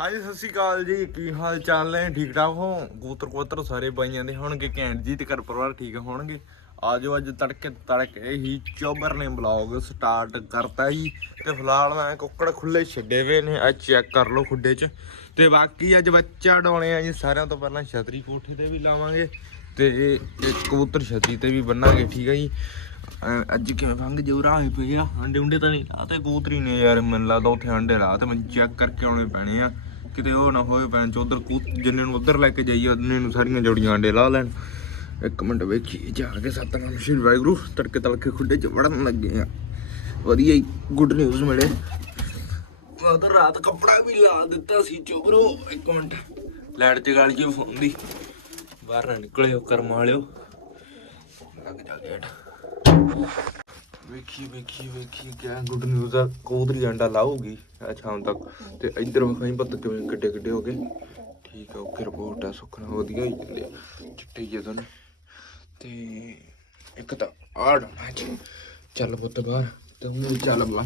ਹਾਂਜੀ, ਸਤਿ ਸ਼੍ਰੀ ਅਕਾਲ ਜੀ। ਕੀ ਹਾਲ ਚਾਲ ਨੇ? ਠੀਕ ਠਾਕ ਹੋ? ਕਬੂਤਰ ਕਬੂਤਰ ਸਾਰੇ ਬਾਈਆਂ ਦੇ ਹੋਣਗੇ ਘੈਂਟ ਜੀ ਤੇ ਘਰ ਪਰਿਵਾਰ ਠੀਕ ਹੋਣਗੇ? ਆਜੋ ਅੱਜ ਤੜਕੇ ਤੜਕੇ ਹੀ ਚੌਬਰ ਨੇ ਬਲੌਗ ਸਟਾਰਟ ਕਰਤਾ ਜੀ। ਤੇ ਫਿਲਹਾਲ ਮੈਂ ਕੁੱਕੜ ਖੁੱਲੇ ਛੱਡੇ ਵੇ ਨੇ ਅੱਜ ਚੈੱਕ ਕਰ ਲਓ ਖੁੱਡੇ 'ਚ। ਤੇ ਬਾਕੀ ਅੱਜ ਬੱਚਾ ਡਾਉਣੇ ਆ ਜੀ, ਸਾਰਿਆਂ ਤੋਂ ਪਹਿਲਾਂ ਛਤਰੀ ਕੋਠੇ ਤੇ ਵੀ ਲਾਵਾਂਗੇ। ਤੇ ਕਬੂਤਰ ਛਤਰੀ ਤੇ ਵੀ ਬੰਨਾਂਗੇ, ਠੀਕ ਹੈ ਜੀ। ਅੱਜ ਕਿਵੇਂ ਫੰਗ ਜੋਰਾ ਹੋਏ ਪਏ ਆ? ਅੰਡੇ ਉਂਡੇ ਤਾਂ ਨਹੀਂ ਆ ਤੇ ਕਬੂਤਰੀ ਨੇ ਯਾਰ, ਮੈਨੂੰ ਲੱਗਦਾ ਉੱਥੇ ਅੰਡੇ ਲਾ ਤੇ ਮੈਂ ਚੈੱਕ ਕਰਕੇ ਆਉਣੇ ਪੈਣੇ ਆ। ਕਿਤੇ ਉਹ ਨਾ ਹੋਵੇ ਪੈਣ ਚ ਉਧਰ ਜਿੰਨੇ ਨੂੰ ਉਧਰ ਲੈ ਕੇ ਜਾਈਏ, ਉਹਨੇ ਨੂੰ ਸਾਰੀਆਂ ਜੋੜੀਆਂ ਅੰਡੇ ਲਾ ਲੈਣ। ਇੱਕ ਮਿੰਟ ਵੇਖੀ, ਜਾ ਕੇ ਸਤਨਾਮ ਸ਼੍ਰੀ ਵਾਹਿਗੁਰੂ, ਤੜਕੇ ਤੜਕੇ ਖੁੱਡੇ ਚ ਵੜਨ ਲੱਗੇ ਆ। ਵਧੀਆ ਹੀ ਗੁੱਡ ਨਿਊਜ਼ ਮਿਲੇ। ਉਧਰ ਰਾਤ ਕੱਪੜਾ ਵੀ ਲਾ ਦਿੱਤਾ ਸੀ ਚੋਬਰੋ ਇੱਕ ਮਿੰਟ, ਲਾਈਟ ਜਗਾਲ ਜੀ ਫੋਨ ਦੀ। ਬਾਹਰ ਨਾ ਨਿਕਲਿਓ, ਕਰਮ ਵਾਲਿਓ। ਲੱਗ ਜਾ ਗੇਟ ਵੇਖੀ ਵੇਖੀ ਵੇਖੀ ਕਿਆ ਗੁੱਡ ਨਿਊਜ਼ ਆ, ਕਬੂਤਰੀ ਅੰਡਾ ਲਾਊਗੀ ਆ ਸ਼ਾਮ ਤੱਕ। ਤੇ ਇੱਧਰ ਵਿਖਾਈ ਪੱਤ ਕਿਵੇਂ ਗੱਡੇ ਗੱਡੇ ਹੋ ਗਏ। ਠੀਕ ਆ ਓਕੇ ਰਿਪੋਰਟ ਆ ਸੁੱਖਣਾ ਵਧੀਆ ਹੀ ਜਾਂਦੇ ਆ ਚਿੱਟੇ ਜਦੋਂ ਤੇ ਇੱਕ ਤਾਂ ਆੜ ਹੋਣਾ ਚ ਚੱਲ ਪੁੱਤ ਬਾਹਰ, ਤੇ ਹੁਣ ਚੱਲ ਬਲਾ।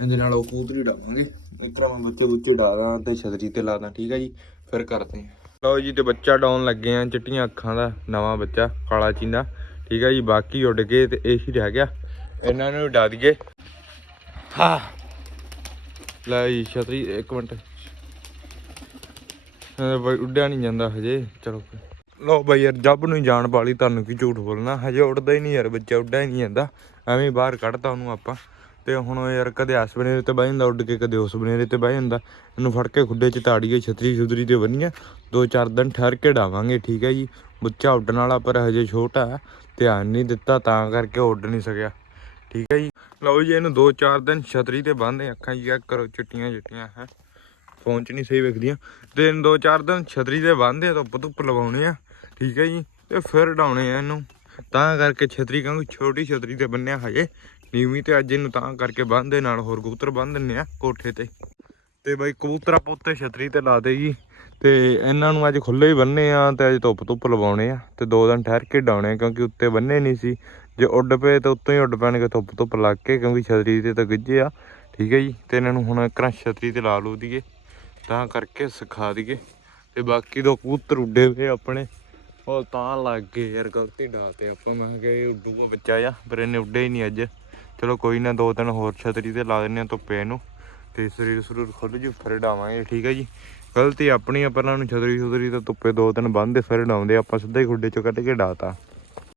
ਇਹਦੇ ਨਾਲ ਉਹ ਕਬੂਤਰੀ ਡਾਵਾਂਗੇ। ਇਸ ਤਰ੍ਹਾਂ ਮੈਂ ਬੱਚੇ ਬੁੱਚੇ ਡਾਦਾ ਤੇ ਛਤਰੀ ਤੇ ਲਾਦਾ ਠੀਕ ਆ ਜੀ? ਫਿਰ ਕਰਦੇ ਆ ਲਓ ਜੀ, ਤੇ ਬੱਚਾ ਡਾਉਣ ਲੱਗੇ ਆ, ਚਿੱਟੀਆਂ ਅੱਖਾਂ ਦਾ ਨਵਾਂ ਬੱਚਾ, ਕਾਲਾ ਚੀਨਾ। ਠੀਕ ਆ ਜੀ, ਬਾਕੀ ਉੱਡ ਗਏ ਤੇ ਇਹੀ ਰਹਿ ਗਿਆ। ਇਹਨਾਂ ਨੂੰ ਉਡਾ ਦਈਏ। ਹਾਂ। ਲੈ ਜੀ, ਛਤਰੀ, ਇੱਕ ਮਿੰਟ। ਇਹ ਬਈ ਉੱਡਿਆ ਨਹੀਂ ਜਾਂਦਾ ਹਜੇ। ਚਲੋ ਲੋ ਬਈ ਯਾਰ, ਜੱਬ ਨੂੰ ਹੀ ਜਾਣ ਵਾਲੀ ਤੁਹਾਨੂੰ ਕੀ ਝੂਠ ਬੋਲਣਾ। ਹਜੇ ਉੱਡਦਾ ਹੀ ਨਹੀਂ ਯਾਰ ਬੱਚਾ, ਉੱਡਿਆ ਹੀ ਨਹੀਂ ਜਾਂਦਾ। ਐਵੇਂ ਬਾਹਰ ਕੱਢਤਾ ਉਹਨੂੰ ਆਪਾਂ। ਤੇ ਹੁਣ ਯਾਰ ਕਦੇ ਆਸ ਬਨੇਰੇ ਤੇ ਬਹਿ ਜਾਂਦਾ, ਉੱਡ ਕੇ ਕਦੇ ਉਸ ਬਨੇਰੇ ਤੇ ਬਹਿ ਜਾਂਦਾ। ਇਹਨੂੰ ਫੜ ਕੇ ਖੁੱਡੇ 'ਚ ਤਾੜੀਏ, ਛਤਰੀ ਛੁਤਰੀ ਤੇ ਬੰਨੀਏ। ਦੋ ਚਾਰ ਦਿਨ ਠਹਿਰ ਕੇ ਡਾਵਾਂਗੇ, ਠੀਕ ਹੈ ਜੀ। ਬੱਚਾ ਉੱਡਣ ਵਾਲਾ ਪਰ ਹਜੇ ਛੋਟਾ ਹੈ। ਧਿਆਨ ਨਹੀਂ ਦਿੱਤਾ, ਤਾਂ ਕਰਕੇ ਉਹ ਉੱਡ ਨਹੀਂ ਸਕਿਆ। ਠੀਕ ਹੈ ਜੀ। ਲਓ ਜੀ, ਇਹਨੂੰ ਦੋ ਚਾਰ ਦਿਨ ਛਤਰੀ ਤੇ ਬੰਨ੍ਹਦੇ ਅੱਖਾਂ ਜੀ ਚੈੱਕ ਕਰੋ, ਚਿੱਟੀਆਂ ਚਿੱਟੀਆਂ, ਹੈ। ਫੋਨ 'ਚ ਨਹੀਂ ਸਹੀ ਵੇਖਦੀਆਂ। ਤੇ ਇਹਨੂੰ ਦੋ ਚਾਰ ਦਿਨ ਛਤਰੀ ਤੇ ਬੰਨਦੇ ਧੁੱਪ ਧੁੱਪ ਲਵਾਉਣੇ ਆ, ਠੀਕ ਹੈ ਜੀ। ਤੇ ਫਿਰ ਡਾਉਣੇ ਆ ਇਹਨੂੰ। ਤਾਂ ਕਰਕੇ ਛਤਰੀ ਕਿਉਂਕਿ ਛੋਟੀ ਛਤਰੀ ਤੇ ਬੰਨਿਆ ਹਜੇ। ਨੀਵੀਂ ਤੇ ਅੱਜ ਇਹਨੂੰ ਤਾਂ ਕਰਕੇ ਬੰਨ੍ਹਦੇ, ਨਾਲ ਹੋਰ ਕਬੂਤਰ ਬੰਨ ਦਿੰਨੇ ਆ ਕੋਠੇ ਤੇ। ਤੇ ਬਾਈ ਕਬੂਤਰਾਂ ਪੁੱਤੇ ਛਤਰੀ ਤੇ ਲਾ ਦੇ ਜੀ। ਤੇ ਇਹਨਾਂ ਨੂੰ ਅੱਜ ਖੁੱਲੇ ਹੀ ਬੰਨੇ ਆ ਤੇ ਅੱਜ ਧੁੱਪ ਧੁੱਪ ਲਵਾਉਣੇ ਆ। ਤੇ ਦੋ ਦਿਨ ਠਹਿਰ ਕੇ ਡਾਉਣੇ ਆ, ਕਿਉਂਕਿ ਉੱਤੇ ਬੰਨੇ ਨਹੀਂ ਸੀ। ਜੇ ਉੱਡ ਪਏ ਤਾਂ ਉੱਤੋਂ ਹੀ ਉੱਡ ਪੈਣਗੇ, ਧੁੱਪ ਧੁੱਪ ਲੱਗ ਕੇ, ਕਿਉਂਕਿ ਛਤਰੀ ਤੇ ਤਾਂ ਗਿੱਜੇ ਆ। ਠੀਕ ਹੈ ਜੀ? ਤੇ ਇਹਨਾਂ ਨੂੰ ਹੁਣ ਇੱਕ ਛਤਰੀ ਤੇ ਲਾ ਲਓ ਦੀਏ। ਤਾਂ ਕਰਕੇ ਸਿਖਾ ਦਈਏ ਤੇ ਬਾਕੀ ਦੋ ਕਬੂਤਰ ਉੱਡੇ ਪਏ ਆਪਣੇ। ਉਹ ਤਾਂ ਲੱਗ ਗਏ ਯਾਰ, ਗਲਤੀ ਡਾਤੇ ਆਪਾਂ। ਮੈਂ ਕਿਹਾ ਇਹ ਉੱਡੂਗਾ ਬੱਚਾ ਆ ਪਰ ਇਹਨੇ ਉੱਡੇ ਹੀ ਨਹੀਂ ਅੱਜ। ਚਲੋ ਕੋਈ ਨਾ, ਦੋ ਦਿਨ ਹੋਰ ਛਤਰੀ ਤੇ ਲਾ ਦਿੰਨੇ ਆ ਧੁੱਪੇ ਇਹਨੂੰ। ਤੇ ਸਰੀਰ ਸਰੂਰ ਖੁੱਲ ਜੂ, ਫਿਰ ਡਾਵਾਂਗੇ, ਠੀਕ ਹੈ ਜੀ? ਗਲਤੀ ਆਪਣੀ ਆ ਪਹਿਲਾਂ ਨੂੰ ਛਤਰੀ ਛੁਤਰੀ ਤੇ ਧੁੱਪੇ ਦੋ ਦਿਨ ਬੰਨਦੇ ਫਿਰ ਡਾਉਂਦੇ ਆਪਾਂ ਸਿੱਧਾ ਹੀ ਖੁੱਡੇ ਚੋਂ ਕੱਢ ਕੇ ਡਾਤਾ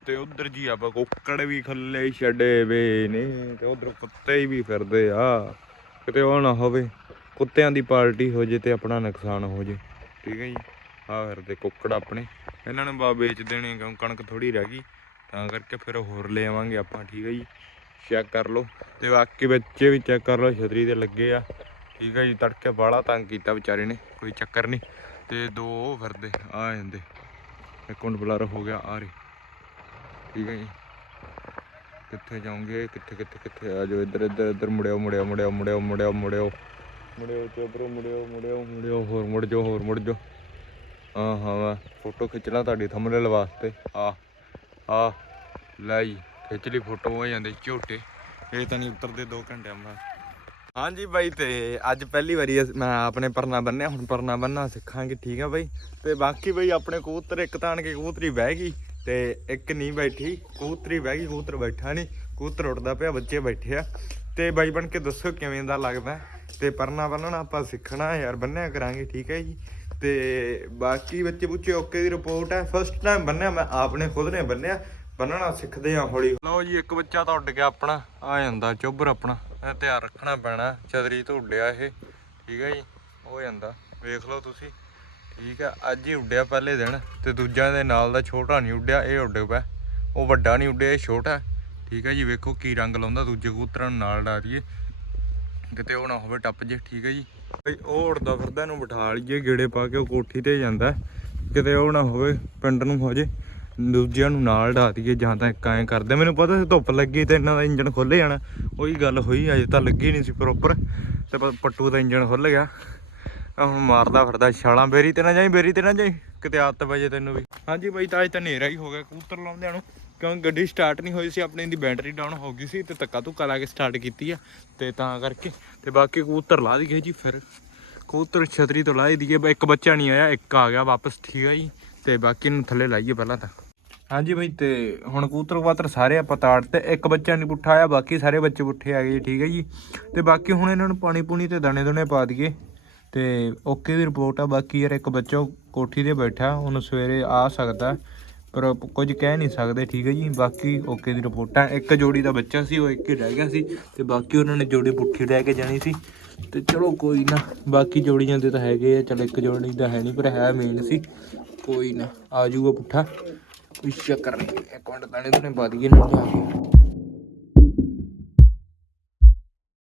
ਤੇ ਉਧਰ ਜੀ ਆਪਾਂ ਕੁੱਕੜ ਵੀ ਖੱਲੇ ਛੱਡੇ ਵੇ ਨੇ ਤੇ ਉਧਰ ਕੁੱਤੇ ਵੀ ਫਿਰਦੇ ਆ। ਕਿਤੇ ਉਹ ਨਾ ਹੋਵੇ, ਕੁੱਤਿਆਂ ਦੀ ਪਾਰਟੀ ਹੋ ਜੇ ਤੇ ਆਪਣਾ ਨੁਕਸਾਨ ਹੋ ਜੇ। ਠੀਕ ਹੈ ਜੀ? ਆ ਫਿਰਦੇ ਕੁੱਕੜ ਆਪਣੇ। ਇਹਨਾਂ ਨੂੰ ਬਾ ਵੇਚ ਦੇਣੇ ਕਿਉਂ ਕਣਕ ਥੋੜੀ ਰਹਿ ਗਈ। ਤਾਂ ਕਰਕੇ ਫਿਰ ਹੋਰ ਲੈ ਆਵਾਂਗੇ ਆਪਾਂ, ਠੀਕ ਹੈ ਜੀ? ਚੈੱਕ ਕਰ ਲਓ। ਤੇ ਬਾਕੀ ਬੱਚੇ ਵੀ ਚੈੱਕ ਕਰ ਲਓ, ਛਤਰੀ ਤੇ ਲੱਗੇ ਆ। ਠੀਕ ਹੈ ਜੀ? ਤੜਕੇ ਬਾਲਾ ਤੰਗ ਕੀਤਾ ਵਿਚਾਰੇ ਨੇ, ਕੋਈ ਚੱਕਰ ਨਹੀਂ। ਤੇ ਦੋ ਉਹ ਫਿਰਦੇ, ਆ ਜਾਂਦੇ। ਇੱਕ ਮਿੰਟ ਬਲਰ ਹੋ ਗਿਆ, ਆ ਰੇ ਠੀਕ ਹੈ ਜੀ। ਕਿੱਥੇ ਜਾਓਗੇ? ਕਿੱਥੇ ਕਿੱਥੇ ਕਿੱਥੇ? ਆ ਜਾਓ ਇੱਧਰ ਇੱਧਰ ਇੱਧਰ। ਮੁੜਿਓ ਮੁੜਿਓ ਮੁੜਿਓ ਮੁੜਿਓ ਮੁੜਿਓ ਮੁੜਿਓ। ਮੁੜਿਓ ਚੋਬਰੋ ਮੁੜਿਓ ਮੁੜਿਓ ਮੁੜਿਓ। ਹੋਰ ਮੁੜ ਜਾਓ, ਹੋਰ ਮੁੜ ਜਾਓ। ਹਾਂ ਹਾਂ, ਮੈਂ ਫੋਟੋ ਖਿੱਚਣਾ ਤੁਹਾਡੀ ਥੰਬਨੇਲ ਵਾਸਤੇ। ਆ ਆ। ਲੈ ਜੀ, ਖਿੱਚ ਲਈ ਫੋਟੋ, ਹੋ ਜਾਂਦੇ ਝੋਟੇ। ਇਹ ਤਾਂ ਨਹੀਂ ਉਤਰਦੇ 2 ਘੰਟਿਆਂ ਮੈਂ ਹਾਂਜੀ ਬਾਈ, ਤੇ ਅੱਜ ਪਹਿਲੀ ਵਾਰੀ ਮੈਂ ਆਪਣੇ ਪਰਨਾ ਬੰਨਿਆ, ਹੁਣ ਪਰਨਾ ਬੰਨਣਾ ਸਿੱਖਾਂਗੇ, ਠੀਕ ਆ ਬਾਈ। ਤੇ ਬਾਕੀ ਬਾਈ, ਆਪਣੇ ਕਬੂਤਰ ਇੱਕ ਤਾਂ ਆਣ ਕੇ ਕਬੂਤਰੀ ਬਹਿ ਗਈ। ਤੇ ਇੱਕ ਨਹੀਂ ਬੈਠੀ, ਕਬੂਤਰੀ ਬਹਿ ਗਈ, ਕਬੂਤਰ ਬੈਠਾ ਨਹੀਂ ਕਬੂਤਰ ਉੱਡਦਾ ਪਿਆ, ਬੱਚੇ ਬੈਠੇ ਆ। ਤੇ ਬਾਈ ਬਣ ਕੇ ਦੱਸੋ ਕਿਵੇਂ ਦਾ ਲੱਗਦਾ? ਤੇ ਪਰਨਾ ਬੰਨਣਾ ਆਪਾਂ ਸਿੱਖਣਾ, ਯਾਰ ਬੰਨਿਆ ਕਰਾਂਗੇ, ਠੀਕ ਹੈ ਜੀ। ਤੇ ਬਾਕੀ ਬੱਚੇ ਬੁੱਚੇ ਓਕੇ ਦੀ ਰਿਪੋਰਟ ਹੈ। ਫਸਟ ਟਾਈਮ ਬੰਨਿਆ, ਮੈਂ ਆਪਨੇ ਖੁਦ ਨੇ ਬੰਨਿਆ। ਬੰਨਣਾ ਸਿੱਖਦੇ ਆ ਹੌਲੀ। ਲਓ ਜੀ, ਇੱਕ ਬੱਚਾ ਤਾਂ ਉੱਡ ਗਿਆ ਆਪਣਾ। ਆ ਜਾਂਦਾ ਚੁੱਭਰ ਆਪਣਾ। ਇਹ ਧਿਆਨ ਰੱਖਣਾ ਪੈਣਾ, ਚਦਰੀ ਤੋਂ ਉੱਡਿਆ ਇਹ। ਠੀਕ ਹੈ ਜੀ, ਹੋ ਜਾਂਦਾ। ਵੇਖ ਲਓ ਤੁਸੀਂ। ਠੀਕ ਹੈ ਅੱਜ ਹੀ ਉੱਡਿਆ ਪਹਿਲੇ ਦਿਨ ਤੇ ਦੂਜਿਆਂ ਦੇ ਨਾਲ ਦਾ ਛੋਟਾ ਨਹੀਂ ਉੱਡਿਆ, ਇਹ ਉੱਡ ਪਿਆ। ਉਹ ਵੱਡਾ ਨਹੀਂ ਉੱਡਿਆ, ਇਹ ਛੋਟਾ। ਠੀਕ ਹੈ ਜੀ, ਵੇਖੋ ਕੀ ਰੰਗ ਲਾਉਂਦਾ, ਦੂਜੇ ਕਬੂਤਰਾਂ ਨੂੰ ਨਾਲ ਡਾ ਦਈਏ। ਕਿਤੇ ਉਹ ਨਾ ਹੋਵੇ, ਟੱਪ ਜੇ, ਠੀਕ ਹੈ ਜੀ। ਬਈ, ਉਹ ਉੜਦਾ ਫਿਰਦਾ, ਇਹਨੂੰ ਬਿਠਾ ਲਈਏ, ਗੇੜੇ ਪਾ ਕੇ ਉਹ ਕੋਠੀ ਤੇ ਜਾਂਦਾ। ਕਿਤੇ ਉਹ ਨਾ ਹੋਵੇ, ਪਿੰਡ ਨੂੰ ਹੋ ਜੇ, ਦੂਜਿਆਂ ਨੂੰ ਨਾਲ ਢਾ ਦਈਏ, ਜਾਂ ਤਾਂ ਇੱਕ ਐਂ ਕਰਦੇ। ਮੈਨੂੰ ਪਤਾ ਸੀ ਧੁੱਪ ਲੱਗੀ ਤੇ ਇਹਨਾਂ ਦਾ ਇੰਜਨ ਖੁੱਲ ਜਾਣਾ। ਉਹੀ ਗੱਲ ਹੋਈ, ਅਜੇ ਤਾਂ ਲੱਗੀ ਨਹੀਂ ਸੀ ਪ੍ਰੋਪਰ ਤੇ ਪੱਟੂ ਦਾ ਇੰਜਨ ਖੁੱਲ ਗਿਆ। ਹੁਣ ਮਾਰਦਾ ਫਿਰਦਾ, ਛਾਲਾਂ ਬੇਰੀ ਤੇ ਨਾ ਜਾਈ, ਬੇਰੀ ਤੇ ਨਾ ਜਾਈ। ਕਿਤੇ ਆਦਤ ਵਜੇ ਤੈਨੂੰ ਵੀ। ਹਾਂਜੀ ਬਾਈ, ਤਾਂ ਅੱਜ ਤਾਂ ਹਨੇਰਾ ਹੀ ਹੋ ਗਿਆ ਕੂਤਰ ਲਾਉਂਦਿਆਂ ਨੂੰ। ਕਿਉਂਕਿ ਗੱਡੀ ਸਟਾਰਟ ਨਹੀਂ ਹੋਈ ਸੀ, ਆਪਣੀ ਦੀ ਬੈਟਰੀ ਡਾਊਨ ਹੋ ਗਈ ਸੀ ਤੇ ਧੱਕਾ ਧੁੱਕਾ ਲਾ ਕੇ ਸਟਾਰਟ ਕੀਤੀ ਆ। ਤੇ ਤਾਂ ਕਰਕੇ, ਤੇ ਬਾਕੀ ਕਬੂਤਰ ਲਾ ਦਈਏ ਜੀ ਫਿਰ। ਕੂਤਰ ਛਤਰੀ ਤੋਂ ਲਾਈ ਦੀਏ, ਇੱਕ ਬੱਚਾ ਨਹੀਂ ਆਇਆ, ਇੱਕ ਆ ਗਿਆ ਵਾਪਸ, ਠੀਕ ਹੈ ਜੀ। ਤੇ ਬਾਕੀ ਨੂੰ ਥੱਲੇ ਲਾਈਏ ਪਹਿਲਾਂ ਤਾਂ। ਹਾਂਜੀ ਬਈ, ਤੇ ਹੁਣ ਕੂਤਰ ਕਬੂਤਰ ਸਾਰੇ ਆਪਾਂ ਤਾੜ ਤੇ, ਇੱਕ ਬੱਚਾ ਨਹੀਂ ਪੁੱਠਾ ਆਇਆ, ਬਾਕੀ ਸਾਰੇ ਬੱਚੇ ਪੁੱਠੇ ਆ ਗਏ ਠੀਕ ਹੈ ਜੀ। ਤੇ ਬਾਕੀ ਹੁਣ ਇਹਨਾਂ ਨੂੰ ਪਾਣੀ ਪੂਣੀ ਤੇ ਦਾਣੇ ਦੋਣੇ ਪਾ ਦਈਏ। ਤੇ ਓਕੇ ਦੀ ਰਿਪੋਰਟ ਆ, ਬਾਕੀ ਯਾਰ ਇੱਕ ਬੱਚਾ ਕੋਠੀ ਤੇ ਬੈਠਾ, ਉਹਨੂੰ ਸਵੇਰੇ ਆ ਸਕਦਾ, ਪਰ ਕੁਝ ਕਹਿ ਨਹੀਂ ਸਕਦੇ, ਠੀਕ ਹੈ ਜੀ? ਬਾਕੀ ਓਕੇ ਦੀ ਰਿਪੋਰਟਾਂ ਇੱਕ ਜੋੜੀ ਦਾ ਬੱਚਾ ਸੀ, ਉਹ ਇੱਕ ਹੀ ਰਹਿ ਗਿਆ ਸੀ, ਤੇ ਬਾਕੀ ਉਹਨਾਂ ਨੇ ਜੋੜੀ ਪੁੱਠੀ ਲੈ ਕੇ ਜਾਣੀ ਸੀ। ਤੇ ਚਲੋ ਕੋਈ ਨਾ, ਬਾਕੀ ਜੋੜੀਆਂ ਦੇ ਤਾਂ ਹੈਗੇ ਆ, ਚਲ ਇੱਕ ਜੋੜੀ ਦਾ ਹੈ ਨਹੀਂ, ਪਰ ਹੈ ਮੇਨ ਸੀ। ਕੋਈ ਨਾ, ਆ ਜਾਊਗਾ ਪੁੱਠਾ। ਕੋਈ ਚੱਕਰ ਨਹੀਂ, ਇੱਕ ਮਿੰਟ ਦਾਣੇ ਦੋਨੇ ਪਾ ਦਈਏ ਨਾ ਜਾ ਕੇ।